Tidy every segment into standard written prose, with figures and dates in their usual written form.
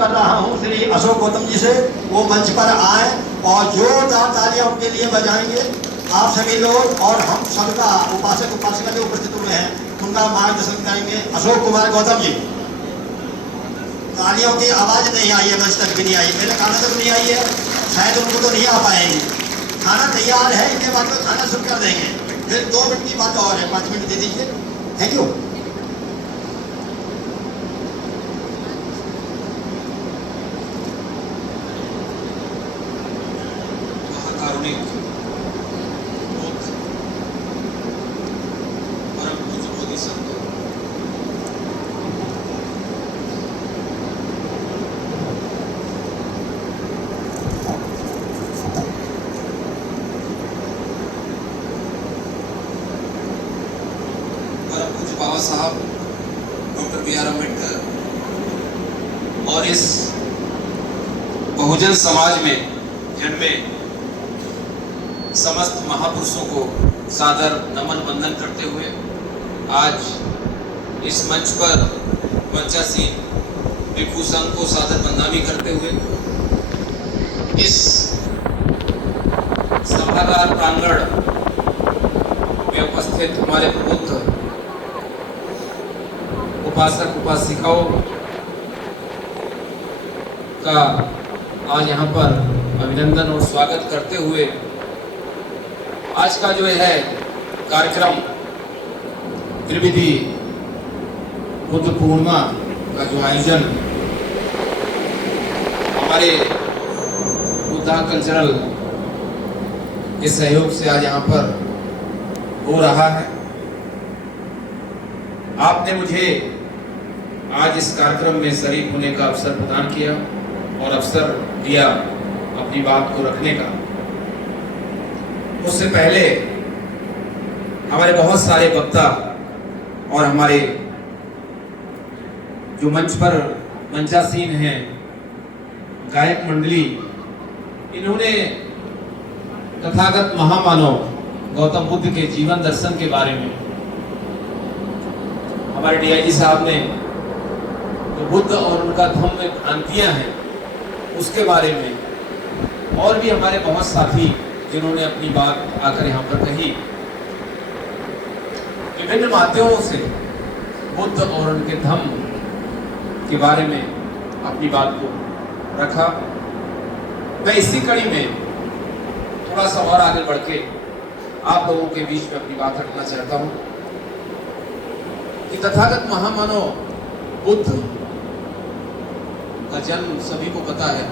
कर रहा हूँ श्री अशोक गौतम जी से, वो मंच पर आए और जोरदार तालियां उनके लिए बजाएंगे। आप सभी लोग और हम सबका उपासक उपासिका जो उपस्थित हुए हैं उनका मार्गदर्शन करेंगे अशोक कुमार गौतम जी। तालियों की आवाज नहीं आई है, मंच तक भी नहीं आई, मेरे खाना तक नहीं आई है, शायद उनको तो नहीं आ पाएंगी। खाना तैयार है, इनके बाद में खाना शुरू कर देंगे, फिर 2 मिनट की बात और है, 5 मिनट दे दीजिए। Thank you. बाबा साहब डॉक्टर बी आर अम्बेडकर और इस बहुजन समाज में जन्मे समस्त महापुरुषों को सादर नमन वंदन करते हुए आज इस मंच पर मंचासीन भिक्षु संघ को सादर बंदनामी करते हुए इस सभागार प्रांगण में उपस्थित हमारे प्रबुद्ध उपासक उपासिकाओं का आज यहाँ पर अभिनंदन और स्वागत करते हुए आज का जो है कार्यक्रम त्रिविधि बुद्ध पूर्णिमा का जो आयोजन हमारे बुद्धा कल्चरल के सहयोग से आज यहाँ पर हो रहा है। आपने मुझे आज इस कार्यक्रम में शरीक होने का अवसर प्रदान किया और अवसर दिया अपनी बात को रखने का। उससे पहले हमारे बहुत सारे वक्ता और हमारे जो मंच पर मंचासीन हैं गायक मंडली, इन्होंने तथागत महामानव गौतम बुद्ध के जीवन दर्शन के बारे में, हमारे डीआईजी साहब ने जो बुद्ध और उनका धम्म में भ्रांतियां हैं उसके बारे में, और भी हमारे बहुत साथी जिन्होंने अपनी बात आकर यहाँ पर कही, विभिन्न माध्यमों से बुद्ध और उनके धम्म के बारे में अपनी बात को रखा। मैं इसी कड़ी में थोड़ा सा और आगे बढ़ के आप लोगों के बीच में अपनी बात रखना चाहता हूँ कि तथागत महामानव बुद्ध का जन्म सभी को पता है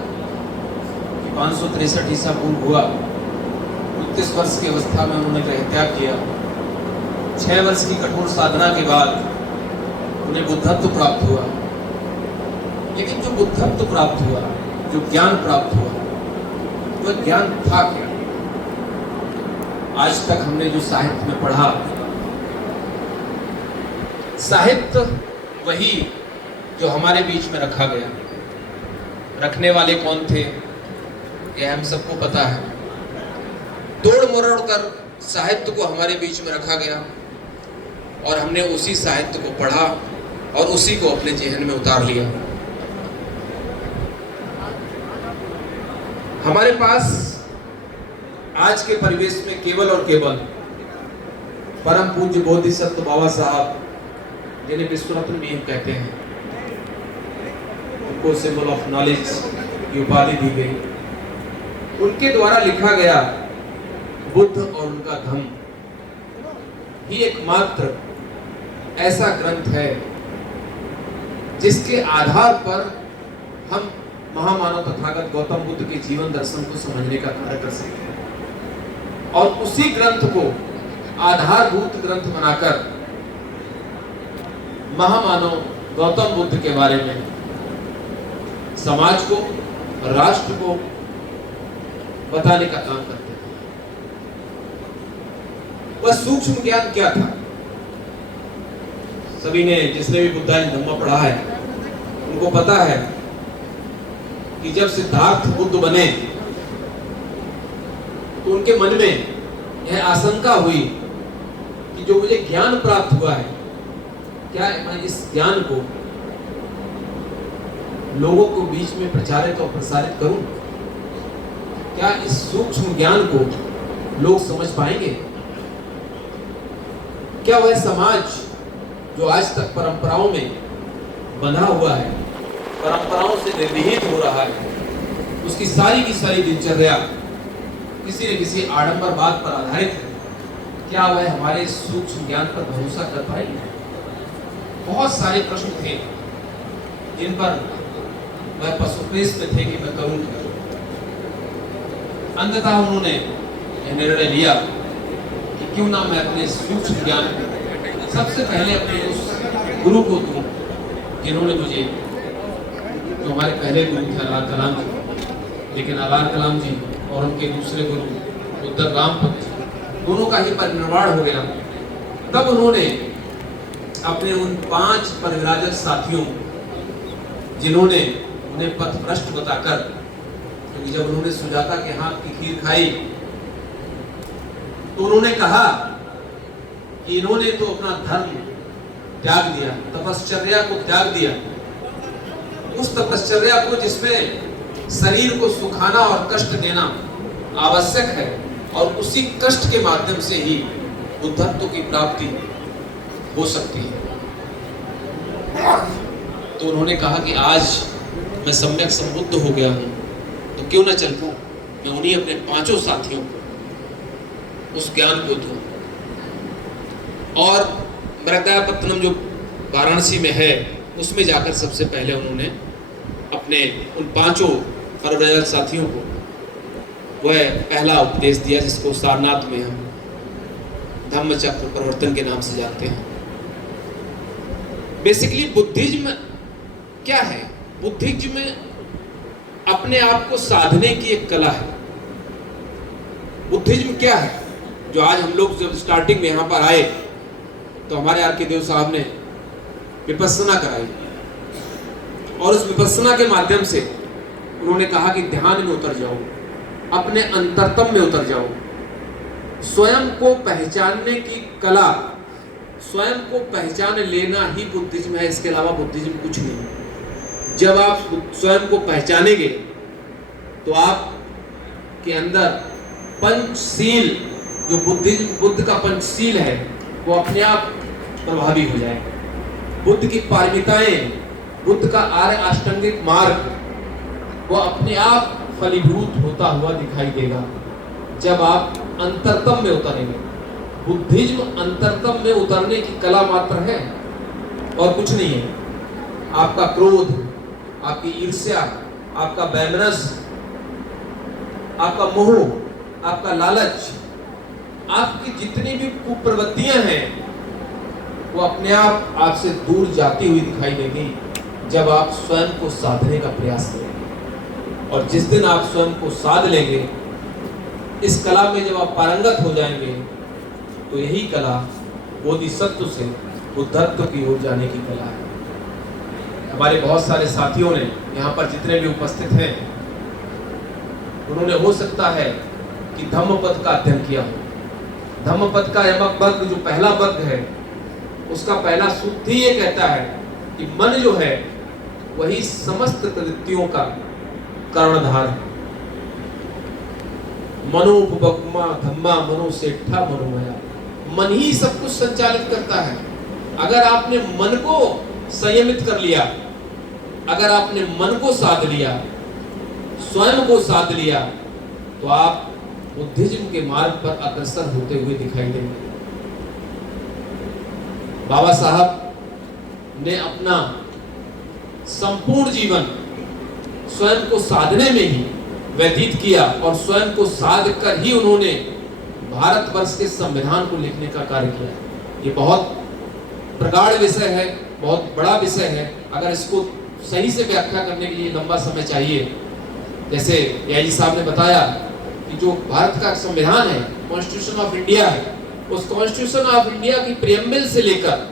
कि 563 ईसा पूर्व हुआ। 29 वर्ष की अवस्था में उन्होंने गृहत्याग किया। 6 वर्ष की कठोर साधना के बाद उन्हें बुद्धत्व प्राप्त हुआ। लेकिन जो बुद्धत्व प्राप्त हुआ, जो ज्ञान प्राप्त हुआ, वह ज्ञान था क्या? आज तक हमने जो साहित्य में पढ़ा, साहित्य वही जो हमारे बीच में रखा गया। रखने वाले कौन थे यह हम सबको पता है। तोड़ मरोड़ कर साहित्य को हमारे बीच में रखा गया और हमने उसी साहित्य को पढ़ा और उसी को अपने जेहन में उतार लिया। हमारे पास आज के परिवेश में केवल और केवल परम पूज्य बोधिसत्व बाबा साहब, जिन्हें विश्वरत्न भी हम कहते हैं, उनको सिंबल ऑफ नॉलेज की उपाधि दी गई, उनके द्वारा लिखा गया बुद्ध और उनका धम्म ही एकमात्र ऐसा ग्रंथ है जिसके आधार पर हम महामानव तथागत गौतम बुद्ध के जीवन दर्शन को समझने का कार्य कर सकते हैं। और उसी ग्रंथ को आधारभूत ग्रंथ बनाकर महामानव गौतम बुद्ध के बारे में समाज को, राष्ट्र को बताने का काम करते हैं। वह सूक्ष्म ज्ञान क्या था? सभी ने, जिसने भी बुद्धा धम्म पढ़ा है, उनको पता है कि जब सिद्धार्थ बुद्ध बने तो उनके मन में यह आशंका हुई कि जो मुझे ज्ञान प्राप्त हुआ है, क्या मैं इस ज्ञान को लोगों को बीच में प्रचारित और प्रसारित करूं? क्या इस सूक्ष्म ज्ञान को लोग समझ पाएंगे? क्या वह समाज जो आज तक परंपराओं में बंधा हुआ है, परंपराओं से निर्विहित हो रहा है, उसकी सारी की सारी दिनचर्या किसी न किसी आडंबरवाद पर आधारित है, क्या वह हमारे सूक्ष्म ज्ञान पर भरोसा कर पाएंगे? बहुत सारे प्रश्न थे जिन पर मैं पशुपेश में थे कि मैं करूं क्या। अंततः उन्होंने यह निर्णय लिया कि क्यों ना मैं अपने सूक्ष्म ज्ञान सबसे पहले अपने उस गुरु को दूं जिन्होंने मुझे, जो हमारे पहले गुरु थे अलार कलाम जी, लेकिन अलार कलाम जी और उनके दूसरे गुरु उद्धर रामपंत जी दोनों का ही परिनिर्वाण हो गया। तब उन्होंने अपने उन 5 परिव्राजक साथियों, जिन्होंने उन्हें पथ भ्रष्ट बताकर, क्योंकि जब उन्होंने सुजाता के हाथ की खीर खाई तो उन्होंने कहा कि इन्होंने तो अपना धर्म त्याग दिया, तपश्चर्या को त्याग दिया, उस तपश्चर्या को जिसमें शरीर को सुखाना और कष्ट देना आवश्यक है, और उसी कष्ट के माध्यम से ही बुद्धत्व की प्राप्ति हो सकती है। तो उन्होंने कहा कि आज मैं सम्यक संबुद्ध हो गया हूं, तो क्यों ना चलूं मैं उन्हीं अपने 5 साथियों को उस ज्ञान को दूं। और मृगयापत्तनम जो वाराणसी में है, उसमें जाकर सबसे पहले उन्होंने अपने उन 5 परिव्राजक साथियों को वह पहला उपदेश दिया, जिसको सारनाथ में हम धम्मचक्र प्रवर्तन के नाम से जानते हैं। बेसिकली बुद्धिज्म क्या है? बुद्धिज्म अपने आप को साधने की एक कला है। बुद्धिज्म क्या है? जो आज हम लोग जब स्टार्टिंग में यहाँ पर आए तो हमारे आर के देव साहब ने विपस्सना कराई, और उस विपस्सना के माध्यम से उन्होंने कहा कि ध्यान में उतर जाओ, अपने अंतरतम में उतर जाओ, स्वयं को पहचानने की कला, स्वयं को पहचान लेना ही बुद्धिज्म है। इसके अलावा बुद्धिज्म कुछ नहीं है। जब आप स्वयं को पहचानेंगे तो आप के अंदर पंचशील, जो बुद्ध का पंचशील है, वो अपने आप प्रभावी हो जाएगा। बुद्ध की पारमिताएं, बुद्ध का आर्य अष्टांगिक मार्ग, वो अपने आप फलीभूत होता हुआ दिखाई देगा जब आप अंतरतम में उतरेंगे। बुद्धिज्म अंतरतम में उतरने की कला मात्र है और कुछ नहीं है। आपका क्रोध, आपकी ईर्ष्या, आपका वैमनस्य, आपका मोह, आपका लालच, आपकी जितनी भी कुप्रवृत्तियां हैं, वो अपने आप आपसे दूर जाती हुई दिखाई देगी जब आप स्वयं को साधने का प्रयास करेंगे। और जिस दिन आप स्वयं को साध लेंगे, इस कला में जब आप पारंगत हो जाएंगे, तो यही कला बोधिसत्व से बुद्धत्व की ओर जाने की कला है। हमारे बहुत सारे साथियों ने यहाँ पर जितने भी उपस्थित हैं, उन्होंने हो सकता है कि धम्मपद का अध्ययन किया हो। धम्मपद का यमक वर्ग जो पहला वर्ग है, उसका पहला सूत्र ही ये कहता है कि मन जो है वही समस्त प्रवृत्तियों का कर्णधार है। मनोपबक्मा धम्मा मनो सेठा मनोमया, मन ही सब कुछ संचालित करता है। अगर आपने मन को संयमित कर लिया, अगर आपने मन को साध लिया, स्वयं को साध लिया, तो आप बुद्धिज्म के मार्ग पर अग्रसर होते हुए दिखाई देंगे। बाबा साहब ने अपना संपूर्ण जीवन स्वयं को साधने में ही व्यतीत किया, और स्वयं को साध कर ही उन्होंने भारतवर्ष के संविधान को लिखने का कार्य किया। ये बहुत प्रगाढ़ विषय है, बहुत बड़ा विषय है। अगर इसको सही से व्याख्या करने के लिए लंबा समय चाहिए। जैसे याजी साहब ने बताया कि जो भारत का संविधान है, कॉन्स्टिट्यूशन ऑफ इंडिया है, उस कॉन्स्टिट्यूशन ऑफ इंडिया की प्रीएम्बल से लेकर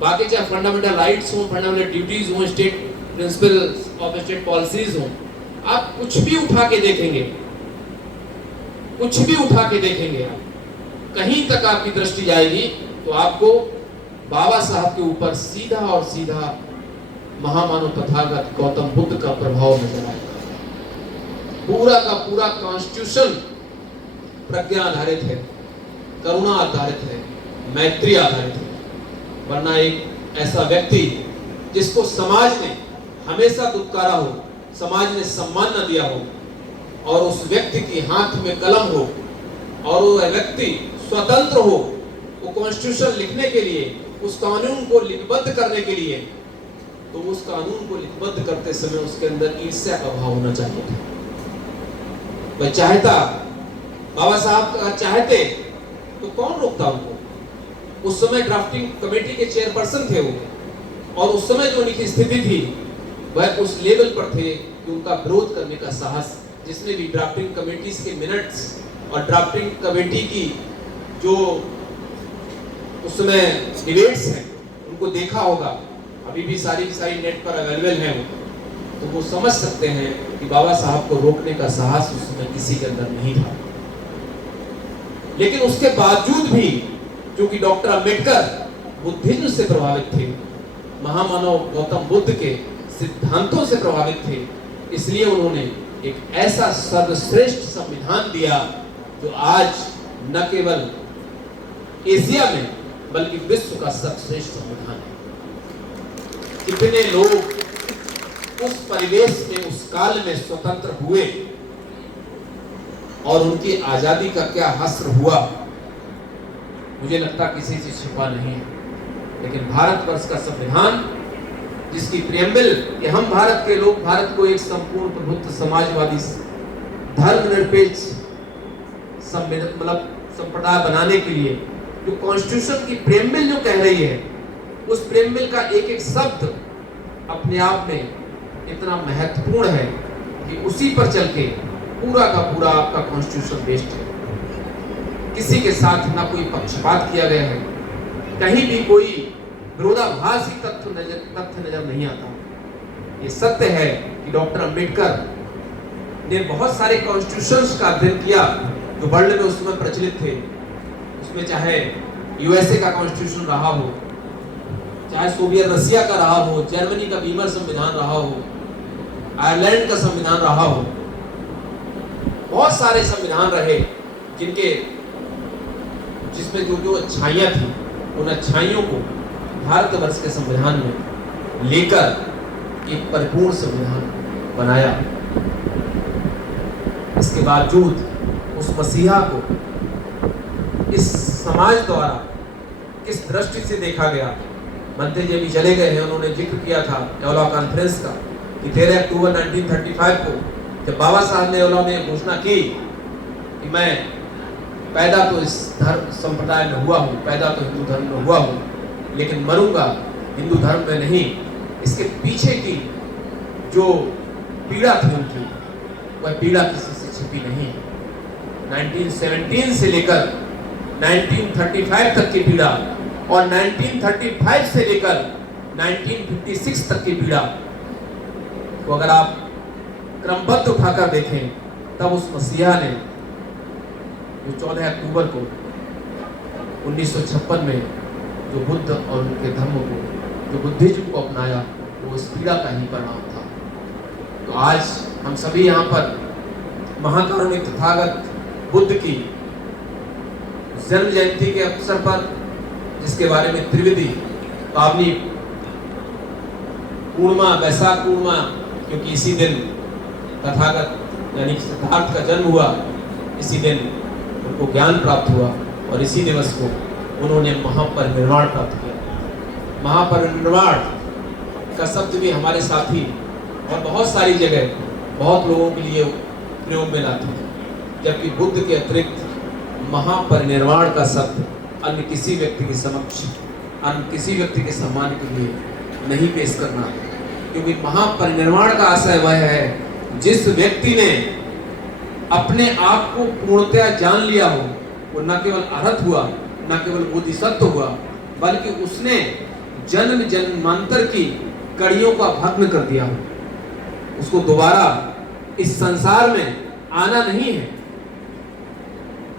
बाकी चाहे फंडामेंटल राइट्स हो, फंडामेंटल ड्यूटीज हो, state principles of state policies हो, आप कुछ भी उठा के देखेंगे, कुछ भी उठा के देखेंगे, आप कहीं तक आपकी दृष्टि जाएगी तो आपको बाबा साहब के ऊपर सीधा और सीधा महामानव तथागत गौतम बुद्ध का प्रभाव नजर आएगा। पूरा का पूरा कॉन्स्टिट्यूशन प्रज्ञा आधारित है, करुणा आधारित है, मैत्री आधारित है। वरना एक ऐसा व्यक्ति जिसको समाज ने हमेशा दुत्कारा हो, समाज ने सम्मान न दिया हो, और उस व्यक्ति के हाथ में कलम हो और वो व्यक्ति स्वतंत्र हो, वो कॉन्स्टिट्यूशन लिखने के लिए, उस कानून को लिपिबद्ध करने के लिए, तो उस कानून को लिपिबद्ध करते समय उसके अंदर ईर्ष्या का भाव होना चाहिए था। वह चाहता, बाबा साहब अगर चाहते तो कौन रोकता उनको। उस समय ड्राफ्टिंग कमेटी के चेयरपर्सन थे वो, और उस समय जो उनकी स्थिति थी वह उस लेवल पर थे कि उनका विरोध करने का साहस, जिसने भी ड्राफ्टिंग कमेटी के मिनट्स और ड्राफ्टिंग कमेटी की जो उस समय डिबेट्स हैं उनको देखा होगा, अभी भी सारी नेट पर अवेलेबल हैं, तो वो समझ सकते हैं कि बाबा साहब को रोकने का साहस उस समय किसी के अंदर नहीं था। लेकिन उसके बावजूद भी क्योंकि डॉक्टर अंबेडकर बुद्धिज्म से प्रभावित थे, महामानव गौतम बुद्ध के सिद्धांतों से प्रभावित थे, इसलिए उन्होंने एक ऐसा सर्वश्रेष्ठ संविधान दिया जो आज न केवल एशिया में बल्कि विश्व का सर्वश्रेष्ठ संविधान है। कितने लोग उस परिवेश में, उस काल में स्वतंत्र हुए और उनकी आजादी का क्या हश्र हुआ, मुझे लगता किसी से छिपा नहीं है। लेकिन भारतवर्ष का संविधान, जिसकी प्रियम्बल कि हम भारत के लोग भारत को एक संपूर्ण प्रभुत्व समाजवादी धर्मनिरपेक्ष मतलब संप्रदाय बनाने के लिए, जो कॉन्स्टिट्यूशन की प्रियम्बल जो कह रही है, उस प्रियम्बल का एक एक शब्द अपने आप में इतना महत्वपूर्ण है कि उसी पर चल के पूरा का पूरा आपका कॉन्स्टिट्यूशन बेस्ड है। किसी के साथ ना कोई पक्षपात किया गया है, कहीं भी कोई विरोधाभासी तथ्य नजर नहीं आता। ये सत्य है कि डॉक्टर अंबेडकर ने बहुत सारे कॉन्स्टिट्यूशंस का अध्ययन किया जो वर्ल्ड में उस समय प्रचलित थे। उसमें चाहे यूएसए का कॉन्स्टिट्यूशन रहा हो, चाहे सोवियत रशिया का रहा हो, जर्मनी का बीमर संविधान रहा हो, आयरलैंड का संविधान रहा हो, बहुत सारे संविधान रहे जिसमें जो अच्छाइयां थी, उन अच्छाइयों को भारतवर्ष के संविधान में लेकर एक परिपूर्ण संविधान बनाया। इसके बावजूद उस मसीहा को इस समाज द्वारा किस दृष्टि से देखा गया। मंत्री जी भी चले गए हैं, उन्होंने जिक्र किया था एवला कॉन्फ्रेंस का कि 13 अक्टूबर 1935 को जब बाबा साहब ने एवला में घोषणा की कि मैं पैदा तो इस धर्म संप्रदाय में हुआ हूँ, पैदा तो हिंदू धर्म में हुआ हूँ, लेकिन मरूंगा हिंदू धर्म में नहीं। इसके पीछे की जो पीड़ा थी उनकी, वह पीड़ा किसी से छिपी नहीं है। 1917 से लेकर 1935 तक की पीड़ा और 1935 से लेकर 1956 तक की पीड़ा को अगर आप क्रमबद्ध उठाकर देखें, तब उस मसीहा ने जो 14 अक्टूबर को 1956 में जो बुद्ध और उनके धर्म को, जो बुद्धिज्म को अपनाया, वो इस पीड़ा का ही परिणाम था। तो आज हम सभी यहाँ पर महाकारुणिक तथागत बुद्ध की जन्म जयंती के अवसर पर, जिसके बारे में त्रिवेदी पावनी पूर्णिमा, वैशाख पूर्णिमा, क्योंकि इसी दिन तथागत यानी सिद्धार्थ का जन्म हुआ, इसी दिन उनको ज्ञान प्राप्त हुआ और इसी दिवस को उन्होंने महापरिनिर्वाण प्राप्त किया। महापरिनिर्वाण का शब्द भी हमारे साथी और बहुत सारी जगह बहुत लोगों के लिए प्रयोग में लाते हैं, जबकि बुद्ध के अतिरिक्त महापरिनिर्वाण का शब्द अन्य किसी व्यक्ति के समक्ष, अन्य किसी व्यक्ति के सम्मान के लिए नहीं पेश करना, क्योंकि महापरिनिर्वाण का आशय वह है जिस व्यक्ति ने अपने आप को पूर्णतया जान लिया हो, वो न केवल अरहत हुआ, न केवल बोधिसत्व हुआ, बल्कि उसने जन्म जन्मांतर की कड़ियों का भग्न कर दिया हो। उसको दोबारा इस संसार में आना नहीं है।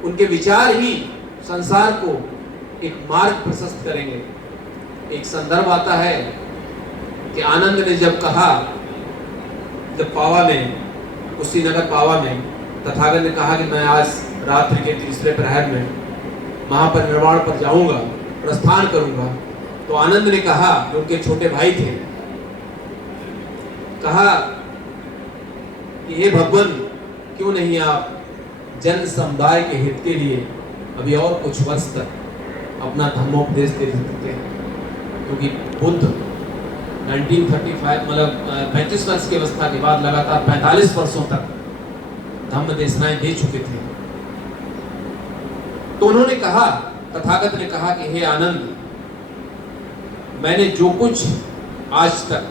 उनके विचार ही संसार को एक मार्ग प्रशस्त करेंगे। एक संदर्भ आता है कि आनंद ने जब कहा, जब पावा में, कुशीनगर पावा में तथागत ने कहा कि मैं आज रात्रि के तीसरे प्रहर में महापरिनिर्वाण पर जाऊंगा, प्रस्थान करूंगा, तो आनंद ने कहा, जो उनके छोटे भाई थे, कहा कि हे भगवान, क्यों नहीं आप जन समुदाय के हित के लिए अभी और कुछ वर्ष तक अपना धर्मोपदेश दे सकते हैं, क्योंकि बुद्ध 1935 मतलब 35 वर्ष की अवस्था के बाद लगातार 45 वर्षों तक धम्म देशनाएं दे चुके थे। तो उन्होंने कहा, तथागत ने कहा कि हे आनंद, मैंने जो कुछ आज तक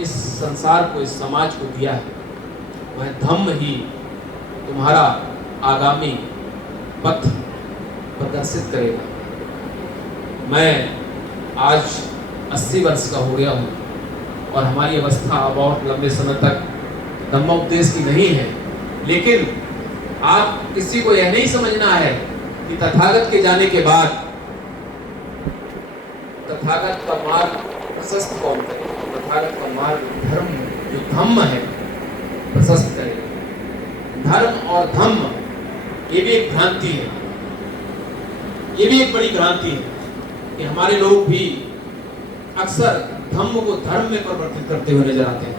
इस संसार को, इस समाज को दिया है, वह धम्म ही तुम्हारा आगामी पथ प्रदर्शित करेगा। मैं आज 80 वर्ष का हो गया हूँ और हमारी अवस्था बहुत लंबे समय तक धम्मोपदेश की नहीं है, लेकिन आप किसी को यह नहीं समझना है कि तथागत के जाने के बाद तथागत का मार्ग प्रशस्त कौन करेगा, तथागत का मार्ग धर्म, जो धम्म है, प्रशस्त करेगा। धर्म और धम्म ये भी एक भ्रांति है, ये भी एक बड़ी भ्रांति है कि हमारे लोग भी अक्सर धम्म को धर्म में परिवर्तित करते हुए नजर आते हैं,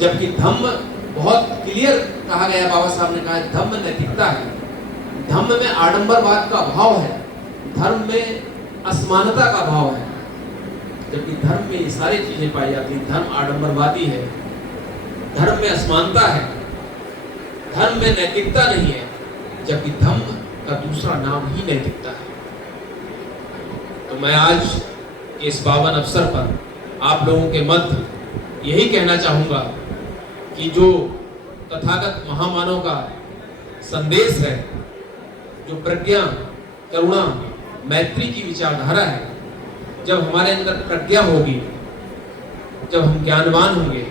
जबकि धम्म बहुत क्लियर कहा गया, बाबा साहब ने कहा धम्म नैतिकता है। धम्म में आडंबरवाद का भाव है, धर्म में असमानता का भाव है, जबकि धर्म में ये सारी चीजें पाई जाती हैं। धर्म आडंबरवादी है, धर्म में असमानता है, धर्म में नैतिकता नहीं है, जबकि धम्म का दूसरा नाम ही नैतिकता है। तो मैं आज इस पावन अवसर पर आप लोगों के मध्य यही कहना चाहूंगा कि जो तथागत महामानव का संदेश है, जो प्रज्ञा, करुणा, मैत्री की विचारधारा है, जब हमारे अंदर प्रज्ञा होगी, जब हम ज्ञानवान होंगे,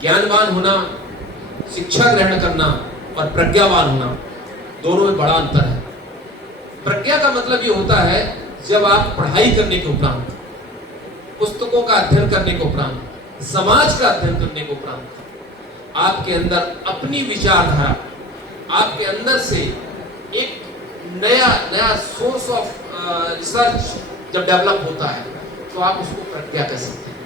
ज्ञानवान होना, शिक्षा ग्रहण करना और प्रज्ञावान होना, दोनों में बड़ा अंतर है। प्रज्ञा का मतलब ये होता है जब आप पढ़ाई करने के उपरांत, पुस्तकों का अध्ययन करने के उपरांत, समाज का अध्ययन करने के उपरांत आपके अंदर अपनी विचारधारा, आपके अंदर से एक नया सोर्स ऑफ रिसर्च जब डेवलप होता है, तो आप उसको प्रज्ञा कह सकते हैं,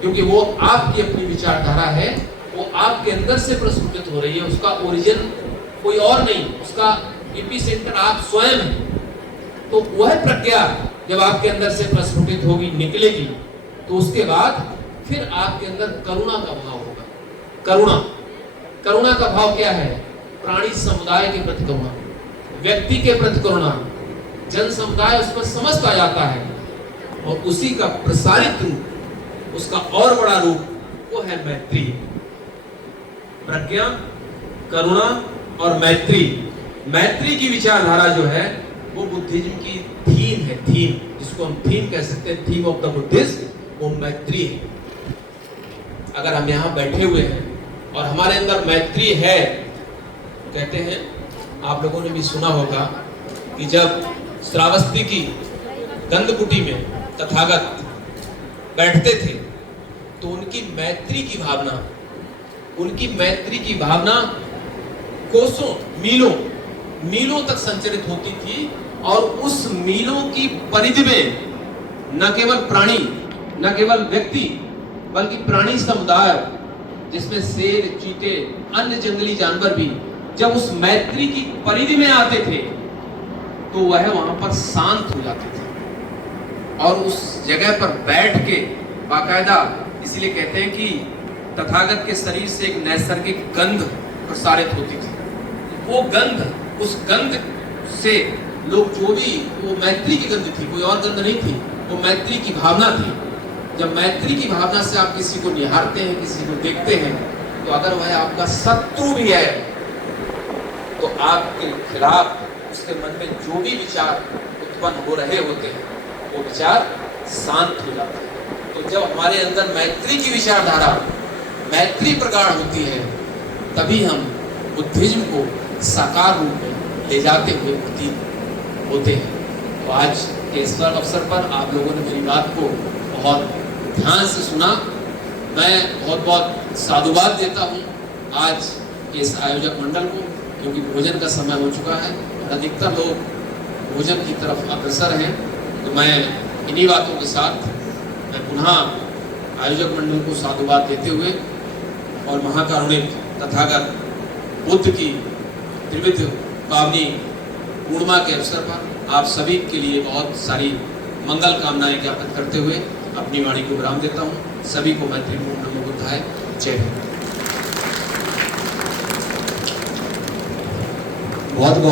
क्योंकि वो आपकी अपनी विचारधारा है, वो आपके अंदर से प्रस्फुटित हो रही है, उसका ओरिजिन कोई और नहीं, उसका एपिसेंटर आप स्वयं हैं। तो वह प्रज्ञा जब आपके अंदर से प्रस्फुटित होगी, निकलेगी, तो उसके बाद फिर आपके अंदर करुणा का भाव होगा। करुणा का भाव क्या है? प्राणी समुदाय के प्रति करुणा, व्यक्ति के प्रति करुणा, जन समुदाय उस पर समझ आ जाता है, और उसी का प्रसारित रूप, उसका और बड़ा रूप वो है मैत्री। प्रज्ञा, करुणा और मैत्री, मैत्री की विचारधारा जो है वो बुद्धिज्म की थीम है, थीम जिसको हम थीम कह सकते हैं, थीम ऑफ द बुद्धिज्म, वो मैत्री है। अगर हम यहाँ बैठे हुए हैं और हमारे अंदर मैत्री है, कहते हैं, आप लोगों ने भी सुना होगा कि जब श्रावस्ती की गंधकुटी में तथागत बैठते थे तो उनकी मैत्री की भावना कोसों, मीलों तक संचरित होती थी, और उस मीलों की परिधि में न केवल प्राणी, न केवल व्यक्ति, बल्कि प्राणी समुदाय जिसमें शेर, चीते, अन्य जंगली जानवर भी जब उस मैत्री की परिधि में आते थे तो वह वहां पर शांत हो जाते थे, और उस जगह पर बैठ के बाकायदा, इसलिए कहते हैं कि तथागत के शरीर से एक नैसर्गिक गंध प्रसारित होती थी। वो गंध, उस गंध से लोग जो भी, वो मैत्री की गंध थी, कोई और गंध नहीं थी, वो मैत्री की भावना थी। जब मैत्री की भावना से आप किसी को निहारते हैं, किसी को देखते हैं, तो अगर वह आपका शत्रु भी है तो आपके खिलाफ उसके मन में जो भी विचार उत्पन्न हो रहे होते हैं वो विचार शांत हो जाते हैं। तो जब हमारे अंदर मैत्री की विचारधारा, मैत्री प्रगाढ़ होती है, तभी हम बुद्धिज्म को साकार रूप में ले जाते हुए प्रतीत होते हैं। तो आज के इस अवसर पर आप लोगों ने मेरी बात को बहुत ध्यान से सुना। मैं बहुत बहुत साधुवाद देता हूँ आज इस आयोजक मंडल को, क्योंकि भोजन का समय हो चुका है और अधिकतर लोग भोजन की तरफ अग्रसर हैं। तो मैं इन्हीं बातों के साथ मैं पुनः आयोजक मंडल को साधुवाद देते हुए और महाकारुणिक तथागत बुद्ध की त्रिविध पावनी पूर्णिमा के अवसर पर आप सभी के लिए बहुत सारी मंगल कामनाएं ज्ञापित करते हुए अपनी वाणी को विराम देता हूँ। सभी को मैत्री पूर्ण नमो बुद्धाय। जय हिंद। बहुत